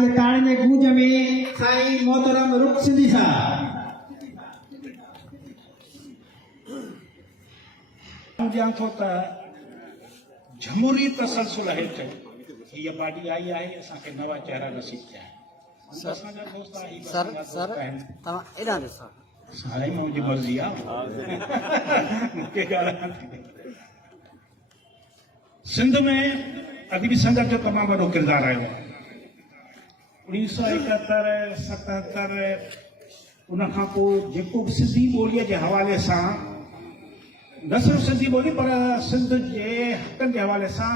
असांजे ताणे जे गूंज में साईं मोहतरम रुख सिंधी साहब ॼाण थो त जमहूरी तसलसुल आहे चयो हीअ पार्टी आई आहे असांखे नवा चेहरा नसीब थिया आहिनि असांजा दोस्त तव्हां एॾां ॾिसो साईं मुंहिंजी मर्ज़ी आहे मूंखे ॻाल्हाइण सिंध में अदबी संगत जो तमामु वॾो किरदारु आयो आहे 1971 77 उन खां पोइ जेको बि सिंधी ॿोलीअ जे हवाले सां न सिर्फ़ु सिंधी ॿोली पर सिंध जे हक़नि जे हवाले सां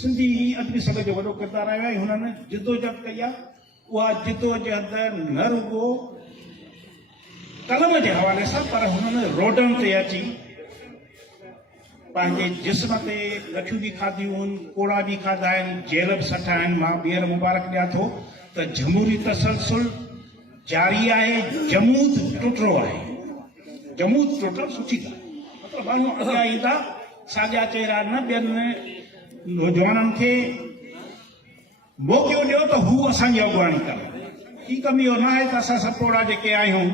सिंधी अदबी संगत जो वॾो किरदारु आयो आहे हुननि जिदोजहद कई आहे उहा जिदोजहद न रुगो कलम जे हवाले सां पर हुननि रोडनि ते अची पंहिंजे जिस्म ते लठियूं बि खाधियूं आहिनि कोड़ा बि खाधा आहिनि जेल बि सठा आहिनि मां ॿीहर मुबारक ॾियां थो त जमहूरी तसलसुल जारी आहे जमूद टुटरो आहे जमूद टुटल सुठी ॻाल्हि मतिलबु माण्हू अॻियां ईंदा साॻिया चेहरा न ॿियनि नौजवाननि खे मौक़ो ॾियो त हू असांजी अॻुवाणी कनि ही कमु इहो न आहे त असां सपोड़ा जेके आहियूं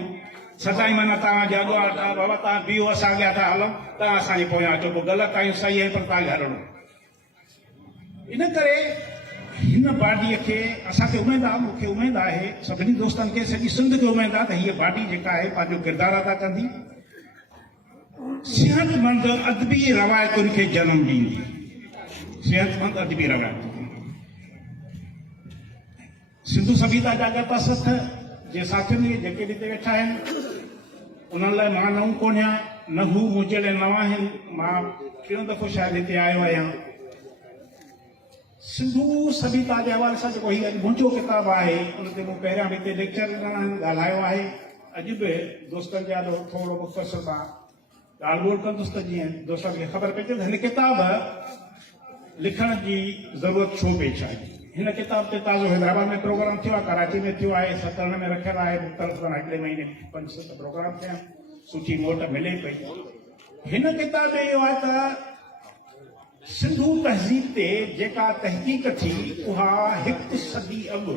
सदाई माना तव्हांजे अॻुवाण बाबा तव्हां बीहो असां अॻियां था हलूं तव्हां असांजे पोयां अचो पोइ ग़लति आहियूं सही आहे पर तव्हांखे हलणो इन करे हिन पार्टीअ खे असांखे उमेदु आहे मूंखे उमेदु आहे सभिनी दोस्तनि खे सॼी सिंध खे उमेदु आहे त हीअ पार्टी जेका आहे पंहिंजो किरदारु अदा कंदी सेहतमंद अदबी रवायतुनि खे जनमु ॾींदी सेहतमंद अदबी रवायत सिंधु सभ्यता जा अगरि पसंद जे साथियुनि जेके बि हिते वेठा आहिनि उन्हनि लाइ मां नऊं कोन आहियां न हू मुंहिंजे लाइ नवां आहिनि मां टियों दफ़ो शायदि हिते आयो आहियां सिंधु सभ्यता जे हवाले सां जेको हीउ अॼु मुंहिंजो किताबु आहे उन ते मूं पहिरियां बि हिते लेक्चर ॻाल्हायो आहे अॼु बि दोस्तनि जा थोरो मुख़्तसिर मां ॻाल्हि ॿोल कंदुसि त जीअं दोस्तनि खे ख़बर पइजे त हिन किताब लिखण जी ज़रूरत छो पेश आहे हिन किताब ते ताज़ो हैदराबाद में प्रोग्राम थियो आहे कराची में थियो आहे सतरण में रखियल आहे मुख़्तलिफ़ अॻिले महीने 5-7 प्रोग्राम थिया सुठी मोट मिले पई हिन किताब में इहो आहे त सिंधु तहज़ीब ते जेका तहक़ीक़ थी उहा 1 सदी अॻु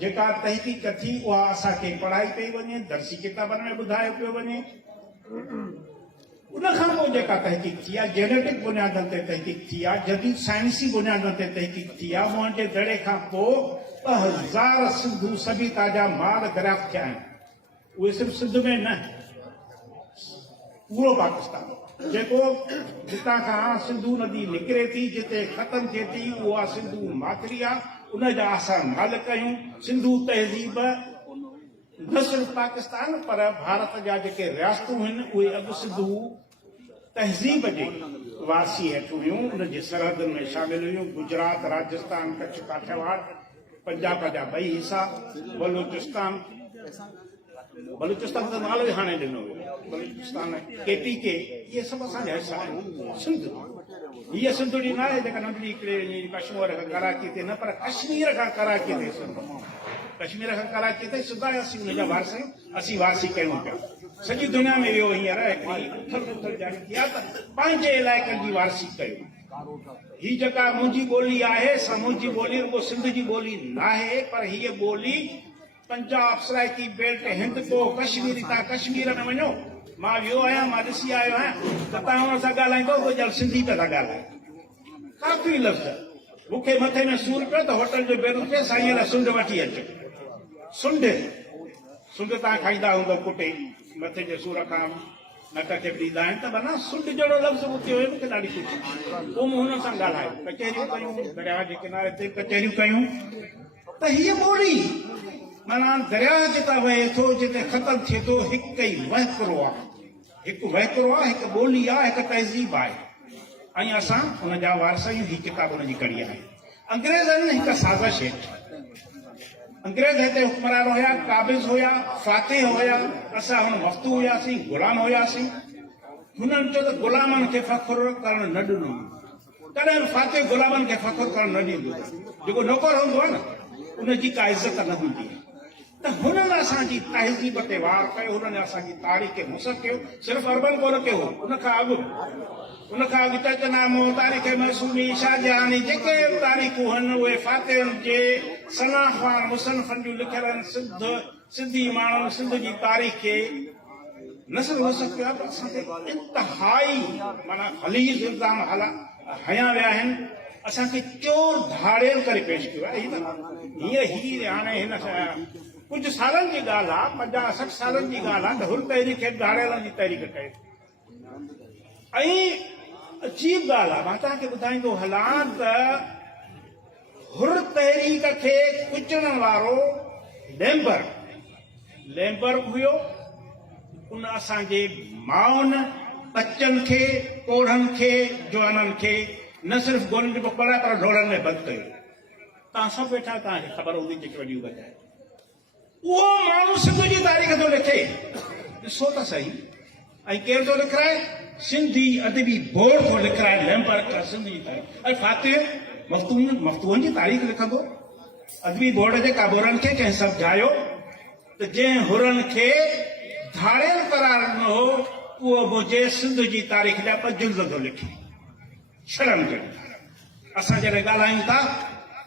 जेका तहक़ीक़ थी उहा असांखे पढ़ाई पई वञे दर्सी किताबनि में ॿुधायो पियो वञे उन खां पोइ जेका तहक़ीक़ थी आहे जेनेटिक बुनियादनि ते तहक़ीक़ थी आहे जदीद साइंसी बुनियादनि ते तहक़ीक़ थी आहे मुंहिंजे दड़े खां पोइ 2000 सिंधु सभ्यता जा माल दरियाफ़्त थिया आहिनि उहे सिर्फ़ु सिंध में न पूरो पाकिस्तान जेको जितां खां सिंधु नदी निकिरे थी जिते ख़तम थिए थी उहा सिंधु माथिरी आहे उन जा असां मालिक आहियूं सिंधु तहज़ीब न सिर्फ़ु पाकिस्तान पर भारत जा जेके रियासतूं आहिनि उहे अॻु सिंधु तहज़ीब जे वासी हेठि हुयूं उनजी सरहदुनि में शामिल हुयूं गुजरात राजस्थान कच्छ काठियावाड़ पंजाब जा 2 हिसा बलूचिस्तान त नालो ई हाणे ॾिनो हुयो बलूचिस्तान KTK इहे सभु असांजा हिसा आहिनि सिंध हीअ सिंधुड़ी न आहे जेका नंढड़ी हिकिड़े कश्मीर खां कराची ते न पर कश्मीर खां कराची ते कश्मीर खां कराची ते सिधा असीं हुनजा वारस आहियूं असीं वासी कयूं पिया सॼी दुनिया में इहो हींअर हिकिड़ी जारी थी आहे त पंहिंजे इलाइक़नि जी वारसी कयूं ही जेका मुंहिंजी ॿोली आहे सा मुंहिंजी ॿोली रुगो सिंध जी ॿोली न आहे पर हीअ ॿोली पंजाब सराइकी बेल्ट हिंद को कश्मीरी तव्हां कश्मीर में वञो मां वियो आहियां मां ॾिसी आयो आहियां त तव्हां हुन सां ॻाल्हाईंदो ॼण सिंधी पिया था ॻाल्हायो काफ़ी लफ़्ज़ मूंखे मथे में सूर पियो त होटल जो बेरो थिए साईं लाइ सुंड वठी अचो सुंड तव्हां खाईंदा हूंदव कुटे मथे जे सूर खां नक खे ॾींदा आहिनि त माना सुंड जहिड़ो लफ़्ज़ हुते हुयो मूंखे ॾाढी ख़ुशी पोइ मूं हुन सां ॻाल्हायो कचहरियूं कयूं दरिया जे किनारे ते कचहरियूं कयूं त हीअ ॿोली माना दरिया जितां वहे थो जिते ख़तमु थिए थो हिकु ई वहिकिरो आहे हिकु ॿोली आहे हिकु तहज़ीब आहे ऐं असां हुनजा वारस आहियूं हीअ किताब हुनजी कड़ी आहे अंग्रेज़नि हिकु साज़िश हेठि अंग्रेज़ हिते हुक्मरान हुया काबिज़ हुया फातिह हुया असां हुन मफ़्तू हुयासीं गुलाम हुयासीं हुननि चयो त गुलामनि खे फ़ख़्रु करणु न ॾिनो कॾहिं फातिह गुलामनि खे फ़ख़्रु करणु न ॾींदो जेको नौकर हूंदो आहे न उनजी का इज़त न हूंदी आहे त हुननि असांजी तहज़ीब ते वार कयो, हुननि असांजी तारीख़ खे मुसक कयो, सिर्फ़ु अरबन कोन कयो, उनखां अॻु चचनामो, तारीख़ मसूमी, शाहजहानी, जेके तारीख़ूं आहिनि उहे फातिहनि जे सनाख़वान मुसनफ़नि जूं लिखियल आहिनि। सिंधी माण्हुनि सिंध जी तारीख़ खे न सिर्फ़ु मुसक कयो आहे, पर असांखे इंतिहाई माना ग़लीज़ इल्ज़ाम हया विया आहिनि, असांखे चोर धाड़ियल करे पेश कयो आहे। हीअ हाणे हिन कुझु सालनि जी ॻाल्हि आहे, 50-60 सालनि जी ॻाल्हि आहे त हुन तहरीक खे धाड़ियलनि जी तहरीक कई। ऐं अजीब ॻाल्हि आहे, मां तव्हांखे ॿुधाईंदो हलां त हुर तहरीक खे कुचण वारो लैम्बर्ग हुयो। उन असांजे माउनि बचनि खे, कोढ़नि खे, जवाननि खे न सिर्फ़ु गोलियुनि जो पकड़ पर ढोलनि में बंदि कयो। तव्हां सभु वेठा, तव्हांखे ख़बर हूंदी जेके वॾियूं ॻाल्हि उहो माण्हू सिंध जी तारीख़ थो लिखे, ॾिसो त सही। ऐं केरु थो लिखाए? सिंधी अदबी बोर्ड थो लिखाए, लैम्बर्ग सिंध जी तारीख़। ऐं फातिह मफ़्तूहनि जी तारीख़ लिखंदो। अदबी बोर्ड जे काबोरनि खे कंहिं सम्झायो त जंहिं हुरनि खे धाड़ियल करार ॾिनो हो, उहो मुंहिंजे सिंध जी तारीख़ जा 5 जुल्द थो लिखे। शर्म कयो। असां जॾहिं ॻाल्हायूं था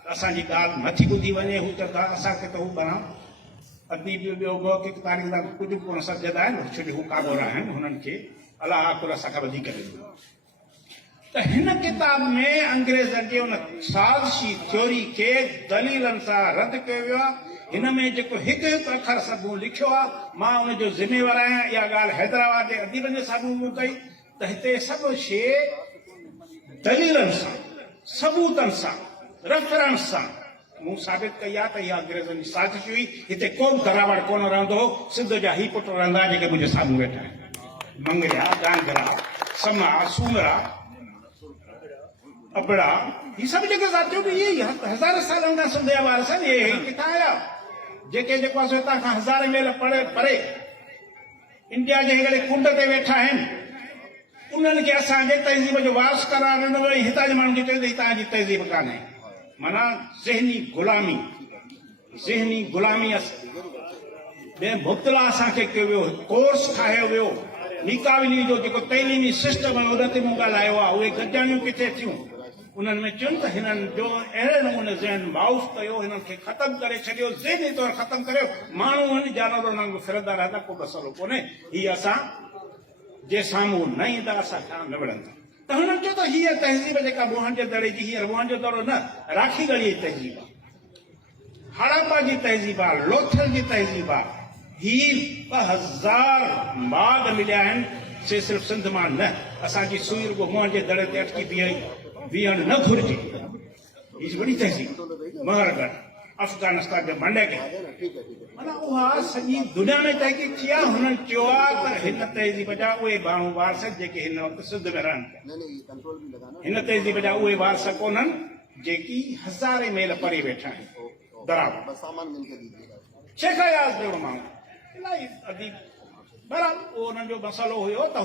असांजी ॻाल्हि नथी ॿुधी वञे, हू चवंदा असांखे त हू बणां अदबी ॿियो मौक़िक़ तारीख़ जा कुझु कोन सम्झंदा आहिनि, छो जो हू काबोर आहिनि, हुननि खे अलाह आकुर असांखां वधीक ॾिनो। त हिन किताब में अंग्रेज़नि जे उन साज़िशी थ्योरी खे दलीलनि सां रद्द कयो वियो आहे। हिन में जेको हिकु हिकु अखर साम्हूं लिखियो आहे, मां उनजो ज़िम्मेवार आहियां। इहा ॻाल्हि हैदराबाद जे अदीबनि जे साम्हूं मूं कई त हिते सभु शइ दलीलनि सां, सबूतनि सां, रेफरेंस सां मूं साबित कई आहे त इहा अंग्रेज़नि जी साज़िश हुई। हिते को बि दरावड़ कोन रहंदो हो। सिंध जा ही पुट रहंदा जेके मुंहिंजे साम्हूं वेठा आहिनि, मंगरिया, डांगरा, समा, सूमरा, अबड़ा, ये सभु जेके ज़ातियूं बि इहे ई हज़ार सालनि खां सिंध जा वारस आहिनि। इहे किथां आया? जेके जेको आहे हितां खां 1000 मील परे इंडिया जे हिकिड़े कुंड ते वेठा आहिनि, उन्हनि खे असांजे तहज़ीब जो वारस करार ॾिनो वई। हितां जे माण्हुनि खे चई त तव्हांजी तहज़ीब कान्हे। माना ज़हनी गुलामी मुब्तला असांखे कयो वियो, कोर्स ठाहियो वियो। निकावली जो जेको तइलीमी सिस्टम आहे उन ते मूं ॻाल्हायो आहे। उहे गजानियूं किथे थियूं? उन्हनि में चयुनि त हिननि जो अहिड़े नमूने ज़हन माउफ कयो, हिननि खे ख़तमु करे छॾियो, ज़हनी तौरु ख़तमु करियो। माण्हू आहिनि जानवर वांगुरु फिरंदा रहंदा, को मसइलो कोन्हे। हीअ असां जे साम्हूं न ईंदा, असांखां न विढ़ंदा। त हुननि चयो त हीअ तहज़ीब जेका मुंहनि जे दड़े जी, हीअ मुंहनि जो दड़ो न, राखी गलीअ जी तहज़ीब आहे, हड़प्पा जी तहज़ीब आहे, लोथल जी तहज़ीब आहे। ही 2000 बाग मिलिया आहिनि। से सिर्फ़ु सिंध मां न, असांजी सुई रुगो मुंहनि जे दड़े ते अटकी बीहणु न घुरिजे। हीअ वॾी तहज़ीब, महरगढ़, अफ़गानिस्तान जे मंडे माना उहा सॼी दुनिया में तहक़ीक़ थी आहे। हुननि चयो आहे त हिन तहज़ीब जा उहे माण्हू वारस जेके हिन वक़्तु सिंध में रहनि, हिन तहज़ीब जा उहे वारस कोन्हनि जेकी 1000 मील परे वेठा आहिनि। दरावड़ शेख याज़ जहिड़ो माण्हू इलाही अदीब, बराबरि उहो हुननि जो मसइलो हुयो त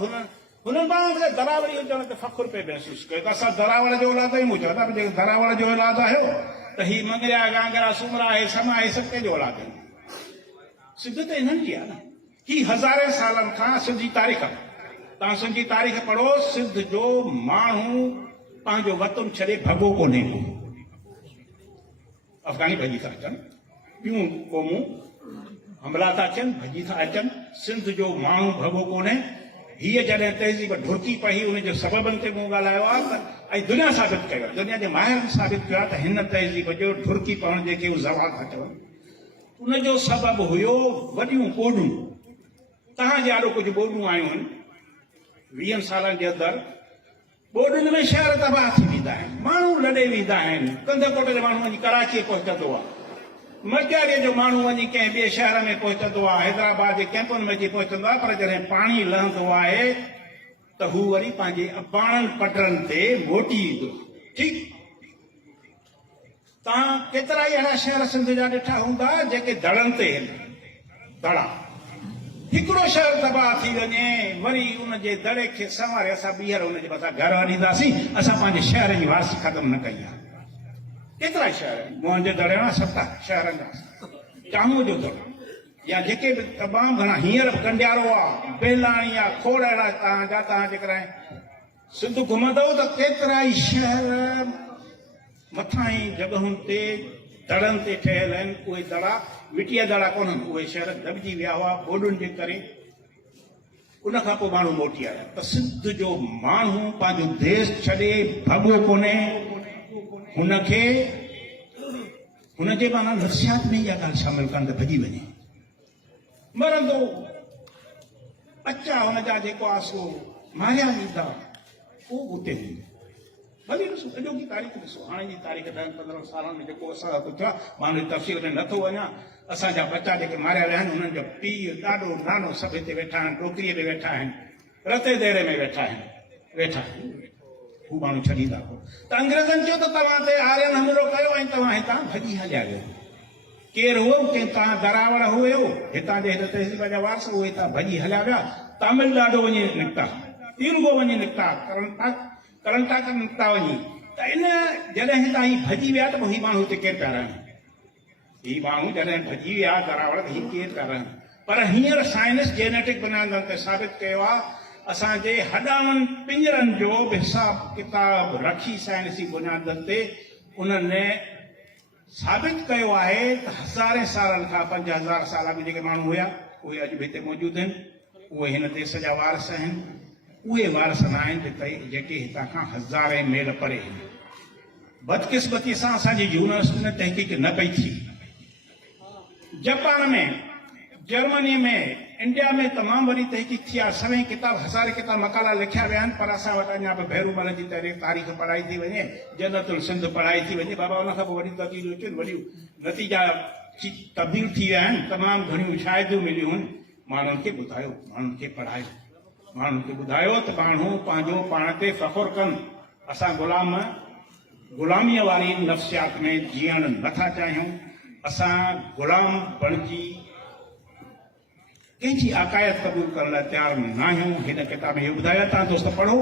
हुननि माण्हुनि खे दरावड़ी हुजण ते फ़ख़ुरु पिए महसूसु कयो त असां दरावड़ जो औलाद आहियूं। मूं चयो जेके दरावड़ जो औलाद आहियो त ही मंगरिया, गांगरा, सूमरा, हे समा, हे सभु कंहिंजो औलाद आहिनि? सिंध त हिननि जी आहे न। ही 1000 सालनि खां सिंधी तारीख़, तव्हां सिंधी तारीख़ पढ़ो, सिंध जो माण्हू पंहिंजो वतन छॾे भॻो कोन्हे। अफ़गानी भॼी था अचनि, ॿियूं क़ौमूं हमला था अचनि, भॼी था अचनि, सिंध जो माण्हू भॻो कोन्हे। हीअ जॾहिं तहज़ीब ढुरकी पई, उनजे सबबनि ते मूं ॻाल्हायो आहे ऐं दुनिया साबित कयो, दुनिया जे माहिरनि साबित कयो आहे त हिन तहज़ीब जो ढुरकी पवण जेके ज़वाल था चवनि, उनजो सबबु हुयो वॾियूं ॿोॾूं। तव्हांजे आॾो कुझु ॿोॾूं आयूं आहिनि 20 सालनि जे अंदरि। ॿोॾुनि में शहर तबाह थी वेंदा आहिनि, माण्हू लॾे वेंदा आहिनि। कंदकोट जो माण्हू वञी कराची पहुचंदो आहे, मटियारे जो माण्हू वञी कंहिं ॿिए शहर में पहुचंदो आहे, हैदराबाद जे कैंपुनि में अची पहुचंदो आहे। पर जॾहिं पाणी लहंदो आहे त हू वरी पंहिंजे अबाणनि पटरनि ते मोटी ईंदो। ठीकु, तव्हां केतिरा ई अहिड़ा शहर सिंध जा ॾिठा हूंदा जेके दड़नि ते आहिनि। दड़ा हिकिड़ो शहर तबाह थी वञे, वरी उनजे दड़े खे संवारे असां ॿीहर उनजे मथां घर हणींदासीं। असां पंहिंजे शहर जी वारसी ख़तमु न कई आहे। केतिरा शहर आहिनि मुंहिंजे दड़े 7 शहरनि जा, चामू जो दड़ो, या जेके बि तमामु घणा हींअर कंडियारो आहे बेलाणी आहे खोड़ अहिड़ा तव्हां जेकॾहिं सिंध घुमंदव त केतिरा ई शहर मथां ई जॻहुनि ते दड़नि ते ठहियल आहिनि उहे दड़ा मिटीअ दड़ा कोन्हनि उहे शहर दॿिजी विया हुआ ॿोॾुनि जे करे उन खां पोइ माण्हू मोटी आया त सिंध जो माण्हू पंहिंजो देश छॾे भॻो कोन्हे हुनखे हुनजे माना नफ़्सियात में इहा ॻाल्हि शामिल कनि त भॼी वञे मरंदो बच्चा हुनजा जेको आहे सो मारिया वेंदा उहो उते हूंदो भली ॾिसो अॼोकी तारीख़ ॾिसो हाणे जी तारीख़ 10-15 सालनि में जेको असां कुझु आहे मां हुन तफ़सील में नथो वञा असांजा बच्चा जेके मारिया विया आहिनि उन्हनि जो पीउ ॾाढो नानो सभु हिते वेठा आहिनि टोकरीअ में वेठा आहिनि रते देरे में वेठा आहिनि हू माण्हू छॾींदा त अंग्रेज़नि चयो त तव्हां ते आर्यन हमिलो कयो ऐं तव्हां हितां भॼी हलिया वियो केरु हुओ कंहिं तव्हां दरावड़ हुओ हितां जे हिन तहज़ीब जा वारस उहे हितां भॼी हलिया विया तामिल ॾाढो वञी निकिता तीरुगो वञी निकिता करंटाक निकिता वञी त इन जॾहिं हितां ही भॼी विया त पोइ ही माण्हू हिते केरु पिया रहनि ही माण्हू जॾहिं भॼी विया दरावड़ त ही केरु पिया रहनि पर हींअर साइंस जेनेटिक बुनियादनि ते साबित कयो आहे असांजे हॾाउनि पिंजरनि जो बि हिसाब किताब रखी साइंसी बुनियादनि ते उन्हनि साबित कयो आहे त हज़ारे सालनि खां 5000 साल अॻु जेके माण्हू हुया उहे अॼु बि हिते मौजूदु आहिनि उहे हिन देश जा वारस आहिनि उहे वारस न आहिनि जेके हितां खां हज़ारे मेल परे आहिनि बदकिस्मती सां असांजी यूनिवर्सिटी में तहक़ीक़ न पई थी जापान में जर्मनी में इंडिया में तमामु वॾी तहक़ीक़ थी आहे सभई किताब हज़ारे किताब मकाला लिखिया विया आहिनि पर असां वटि अञा बि भैरूमल जी तारीख़ पढ़ाई थी वञे जन्नतुल सिंध पढ़ाई थी वञे बाबा उन खां पोइ वॾियूं तब्दीलियूं अचनि वॾियूं नतीजा तब्दील थी विया आहिनि तमामु घणियूं शायदियूं मिलियूं आहिनि माण्हुनि खे ॿुधायो माण्हुनि खे पढ़ायो माण्हुनि खे ॿुधायो त माण्हू पंहिंजो पाण ते फ़ख़ुरु कनि असां ग़ुलामीअ वारी नफ़्सियात में जीअण नथा चाहियूं असां ग़ुलाम बणिजी कंहिंजी अकायत क़बूल करण लाइ तयारु न आहियूं हिन किताब में इहो ॿुधायो तव्हां दोस्त पढ़ो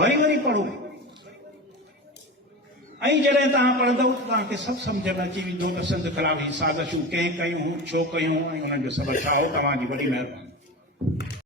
वरी पढ़ो ऐं जॾहिं तव्हां पढ़ंदव त तव्हांखे सभु सम्झ में अची वेंदो त सिंध ख़िलाफ़ ही साज़िशूं कंहिं कयूं छो कयूं ऐं उन्हनि जो सबबु छा हो तव्हांजी वॾी महिरबानी